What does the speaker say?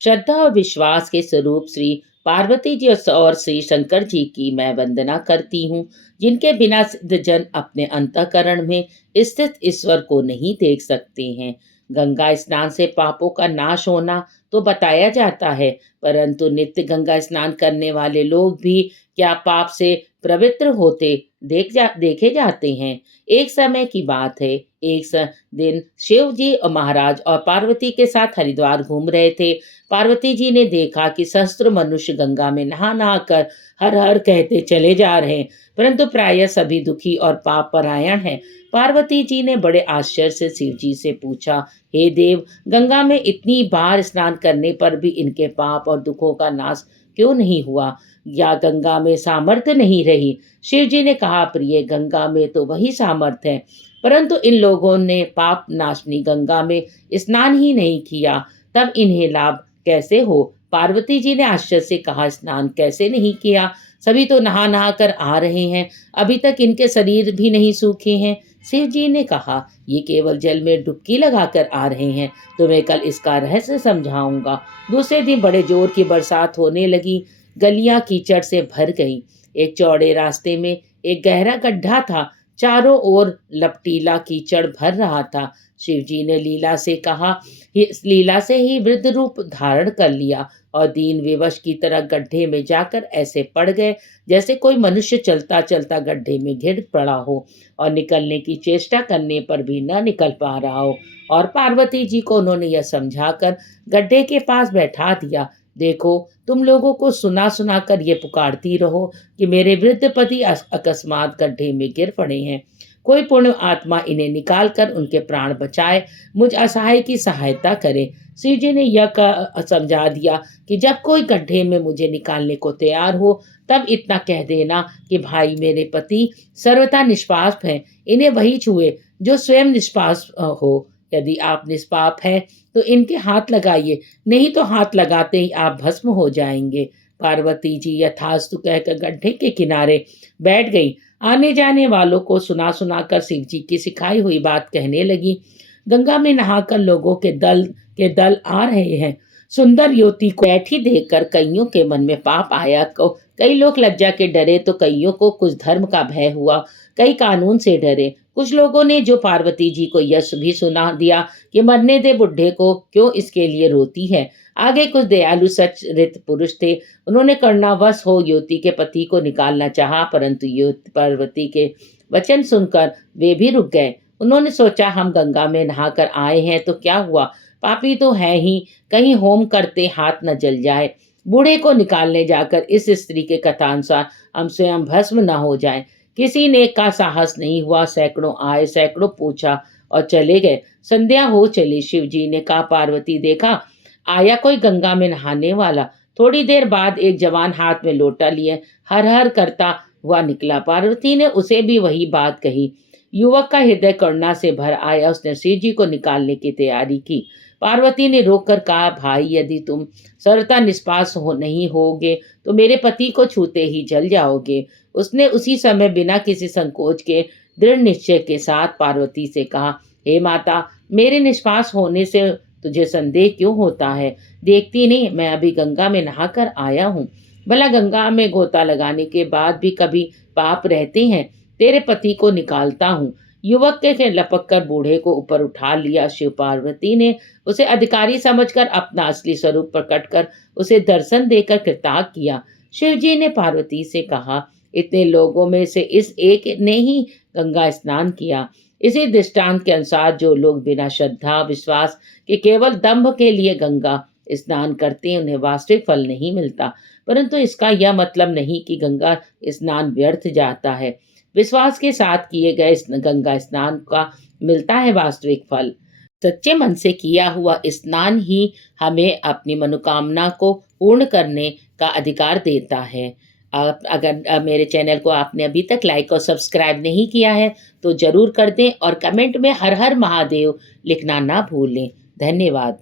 श्रद्धा और विश्वास के स्वरूप श्री पार्वती जी और श्री शंकर जी की मैं वंदना करती हूँ, जिनके बिना सिद्ध जन अपने अंतःकरण में स्थित ईश्वर को नहीं देख सकते हैं। गंगा स्नान से पापों का नाश होना तो बताया जाता है, परंतु नित्य गंगा स्नान करने वाले लोग भी क्या पाप से पवित्र होते देखे जाते हैं। एक समय की बात है, दिन शिव जी और महाराज और पार्वती के साथ हरिद्वार घूम रहे थे। पार्वती जी ने देखा कि सहस्त्र मनुष्य गंगा में नहा नहा कर हर हर कहते चले जा रहे हैं, परंतु प्रायः सभी दुखी और पाप परायण हैं। पार्वती जी ने बड़े आश्चर्य से शिव जी से पूछा, हे देव, गंगा में इतनी बार स्नान करने पर भी इनके पाप और दुखों का नाश क्यों नहीं हुआ? या गंगा में सामर्थ्य नहीं रही? शिव जी ने कहा, प्रिय, गंगा में तो वही सामर्थ्य है, परंतु इन लोगों ने पाप नाशनी गंगा में स्नान ही नहीं किया, तब इन्हें लाभ कैसे हो? पार्वती जी ने आश्चर्य से कहा, स्नान कैसे नहीं किया? सभी तो नहा नहा कर आ रहे हैं, अभी तक इनके शरीर भी नहीं सूखे हैं। शिव जी ने कहा, ये केवल जल में डुबकी लगाकर आ रहे हैं, तुम्हें कल इसका रहस्य समझाऊंगा। दूसरे दिन बड़े जोर की बरसात होने लगी, गलियां कीचड़ से भर गईं। एक चौड़े रास्ते में एक गहरा गड्ढा था, चारों ओर लपटीला कीचड़ भर रहा था। शिव जी ने लीला से कहा, इस लीला से ही वृद्ध रूप धारण कर लिया और दीन विवश की तरह गड्ढे में जाकर ऐसे पड़ गए जैसे कोई मनुष्य चलता चलता गड्ढे में घिर पड़ा हो और निकलने की चेष्टा करने पर भी न निकल पा रहा हो। और पार्वती जी को उन्होंने यह समझाकर गड्ढे के पास बैठा दिया, देखो, तुम लोगों को सुना सुना कर ये पुकारती रहो कि मेरे वृद्ध पति अकस्मात गड्ढे में गिर पड़े हैं, कोई पुण्य आत्मा इन्हें निकाल कर उनके प्राण बचाए, मुझ असहाय की सहायता करे। शिव जी ने यह समझा दिया कि जब कोई गड्ढे में मुझे निकालने को तैयार हो, तब इतना कह देना कि भाई, मेरे पति सर्वथा निष्पाप हैं, इन्हें वही छुए जो स्वयं निष्पाप हो। यदि आप निष्पाप हैं तो इनके हाथ लगाइए, नहीं तो हाथ लगाते ही आप भस्म हो जाएंगे। पार्वती जी यथास्तु कहकर गड्ढे के किनारे बैठ गई। आने जाने वालों को सुना सुना कर शिव जी की सिखाई हुई बात कहने लगी। गंगा में नहाकर लोगों के दल आ रहे हैं। सुंदर युवती को बैठी देखकर कईयों के मन में पाप आया को कई लोग लज्जा के डरे, तो कईयों को कुछ धर्म का भय हुआ, कई कानून से डरे। कुछ लोगों ने जो पार्वती जी को यश भी सुना दिया कि मरने दे बुढ़े को, क्यों इसके लिए रोती है। आगे कुछ दयालु सचरित पुरुष थे, उन्होंने करुणावश हो युवती के पति को निकालना चाहा, परंतु युवती पार्वती के वचन सुनकर वे भी रुक गए। उन्होंने सोचा, हम गंगा में नहाकर आए हैं तो क्या हुआ, पापी तो है ही, कहीं होम करते हाथ न जल जाए। बूढ़े को निकालने जाकर इस स्त्री के कथानुसार हम स्वयं भस्म न हो जाएं। किसी ने का साहस नहीं हुआ, सैकड़ों आए, सैकड़ों पूछा और चले गए। संध्या हो चली। शिव जी ने कहा, पार्वती, देखा, आया कोई गंगा में नहाने वाला। थोड़ी देर बाद एक जवान हाथ में लोटा लिए हर हर करता हुआ निकला। पार्वती ने उसे भी वही बात कही। युवक का हृदय करुणा से भर आया, उसने शिव जी को निकालने की तैयारी की। पार्वती ने रोककर कहा, भाई, यदि तुम सर्वथा निष्पास हो नहीं होगे तो मेरे पति को छूते ही जल जाओगे। उसने उसी समय बिना किसी संकोच के दृढ़ निश्चय के साथ पार्वती से कहा, हे माता, मेरे निष्पास होने से तुझे संदेह क्यों होता है? देखती नहीं, मैं अभी गंगा में नहाकर आया हूँ। भला गंगा में गोता लगाने के बाद भी कभी पाप रहते हैं? तेरे पति को निकालता हूँ। युवक के लपक कर बूढ़े को ऊपर उठा लिया। शिव पार्वती ने उसे अधिकारी समझकर अपना असली स्वरूप प्रकट कर उसे दर्शन देकर कृतार्थ किया। शिव जी ने पार्वती से कहा, इतने लोगों में से इस एक ने ही गंगा स्नान किया। इसी दृष्टांत के अनुसार जो लोग बिना श्रद्धा विश्वास के केवल दंभ के लिए गंगा स्नान करते हैं, उन्हें वास्तविक फल नहीं मिलता। परंतु इसका यह मतलब नहीं कि गंगा स्नान व्यर्थ जाता है। विश्वास के साथ किए गए गंगा स्नान का मिलता है वास्तविक फल। सच्चे मन से किया हुआ स्नान ही हमें अपनी मनोकामना को पूर्ण करने का अधिकार देता है। आप अगर मेरे चैनल को आपने अभी तक लाइक और सब्सक्राइब नहीं किया है तो जरूर कर दें और कमेंट में हर हर महादेव लिखना ना भूलें। धन्यवाद।